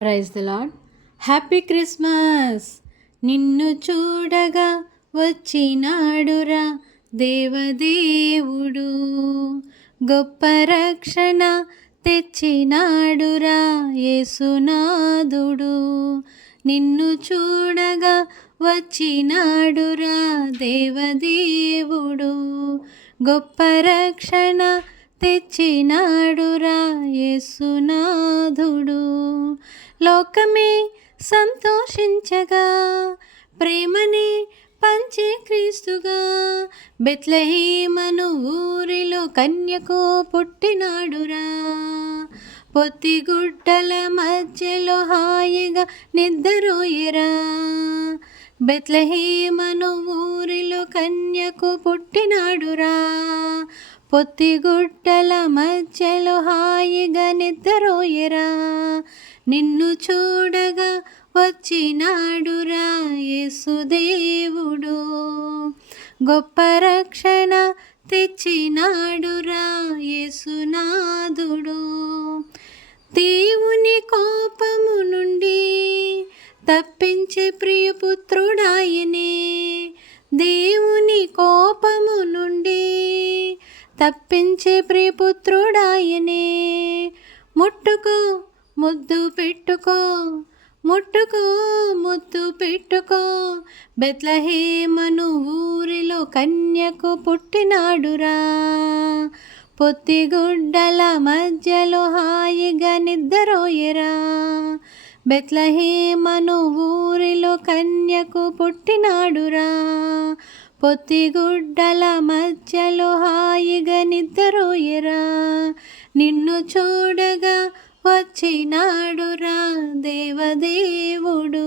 Praise the lord happy Christmas. నిన్ను చూడగా వచ్చినాడురా దేవదేవుడు. గొప్ప రక్షణ తెచ్చినాడురా యేసునాథుడు. నిన్ను చూడగా వచ్చినాడురా దేవదేవుడు. గొప్ప రక్షణ తెచ్చినాడురా యేసునాథుడు. లోకమే సంతోషించగా ప్రేమని పంచే క్రీస్తుగా. బెత్లహీమను ఊరిలో కన్యకు పుట్టినాడురా. పొత్తిగుడ్డల మధ్యలో హాయిగా నిద్రపోయిరా. బెత్లహేమను ఊరిలో కన్యకు పుట్టినాడురా. పొత్తిగుట్టల మధ్యలో హాయిగా నిద్రపోయిరా? నిన్ను చూడగా వచ్చినాడురా యేసుదేవుడు. గొప్ప రక్షణ తెచ్చినాడురా యేసునాథుడు. దేవుని కోపము నుండి తప్పించే ప్రియపుత్రుడాయనే. దే తప్పించే ప్రియపుత్రుడాయనే. ముట్టుకో ముద్దు పెట్టుకో ముట్టుకో ముద్దు పెట్టుకో. బెత్లహేమను ఊరిలో కన్యకు పుట్టినాడురా. పొత్తిగుడ్డల మధ్యలో హాయిగా నిద్రోయరా బెత్లహేమను ఊరిలో కన్యకు పుట్టినాడురా. పొత్తిగుడ్డల మధ్యలో హాయిగా నిద్రపోయరా. నిన్ను చూడగా వచ్చినాడురా దేవదేవుడు.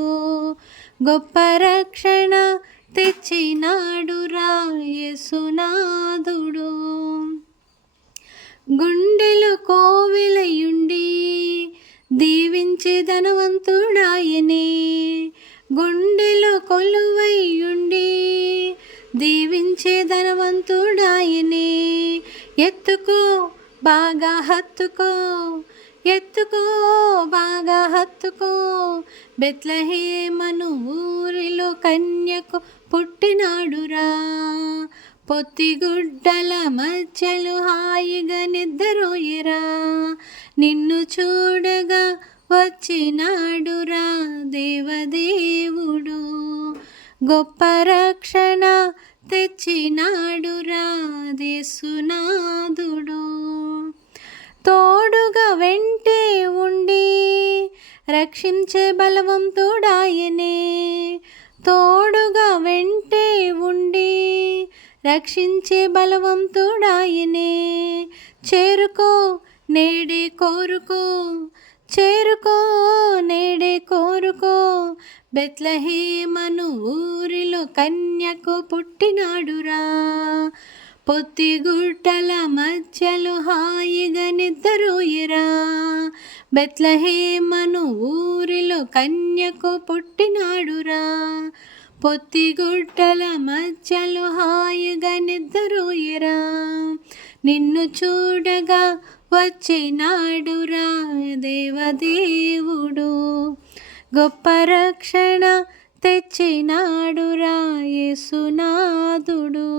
గొప్ప రక్షణ తెచ్చినాడురా యేసునాథుడు. గుండెలు కోవెలయుండి దీవించి ధనవంతుడాయనే. గుండెలు కొలువైయుండి దీవించే ధనవంతుడాయనే. ఎత్తుకో బాగా హత్తుకో. ఎత్తుకో బాగా హత్తుకో. బెత్లహేమను ఊరిలో కన్యకు పుట్టినాడురా. పొత్తిగుడ్డల మధ్యలు హాయిగా నిద్రపోయిరా. నిన్ను చూడగా వచ్చినాడురా దేవదేవుడు. గొప్ప రక్షణ తెచ్చినాడురా దేశునాథుడు తోడుగా వెంటే ఉండి రక్షించే బలవంతుడాయనే తోడుగా వెంటే ఉండి రక్షించే బలవంతుడాయనే చేరుకో నేడే కోరుకో చేరుకో నేడే కోరుకో. బెత్లహేమను ఊరిలో కన్యకు పుట్టినాడురా. పొత్తిగుట్టల మధ్యలో హాయిగా నిద్రపోయిరా. బెత్లహేమను ఊరిలో కన్యకు పుట్టినాడురా. పొత్తిగుట్టల మధ్యలో హాయిగా నిద్రపోయిరా. నిన్ను చూడగా వచ్చినాడురా దేవదేవుడు. గొప్ప రక్షణ తెచ్చినాడురా యేసునాథుడు.